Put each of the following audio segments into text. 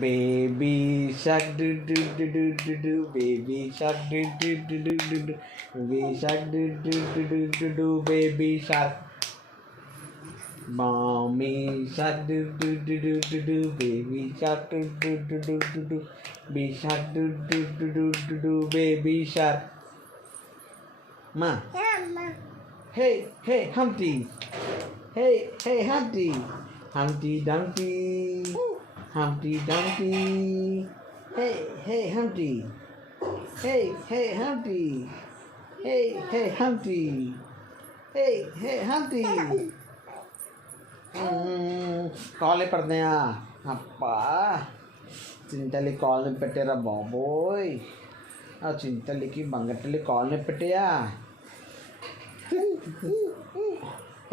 Baby shark do do do do do do. Baby shark do do do do do do. Baby shark do do do do do do. Baby shark. Mommy shark do do do do do do. Baby shark do do do do do do. Baby shark do do do do do do. Baby shark. Ma. Hey hey Humpty. Hey hey Humpty. Humpty Dumpty. Humpty Dumpty. Hey hey Humpty. Hey hey Humpty. Hey hey Humpty. Hey hey Humpty. కాలే పడుతున్నాయా అప్పా చింతల్లి colony పెట్టారా బాబోయ్ ఆ చింతల్లికి బంగట్టల్లి colony పెట్టాయా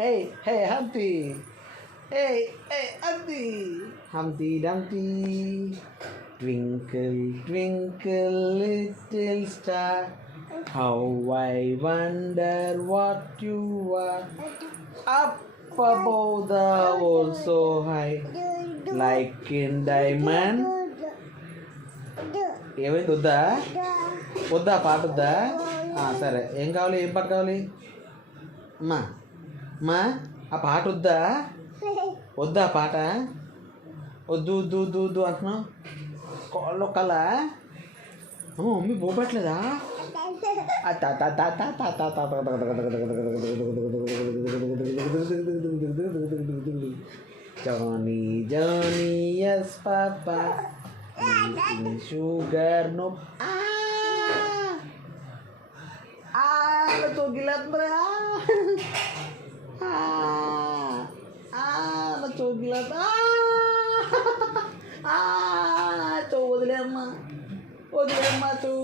hey hey humpty hey hey humpty humpty dumpty twinkle twinkle little star how I wonder what you are up above the world so high like in diamond ఏమైంది వద్దా వద్దా పాట వద్దా సరే ఏం కావాలి ఏం పాట కావాలి అమ్మా అమ్మా ఆ పాట వద్దా వద్దా పాట వద్దు వద్దు వద్దు వద్దు అంటున్నావు కాళ్ళు కల mummy పోపట్లేదా Johnny, Johnny, yes, Papa. Eating sugar, no. Nacogilat mo na. Nacogilat. Wadilemma. Wadilemma tu.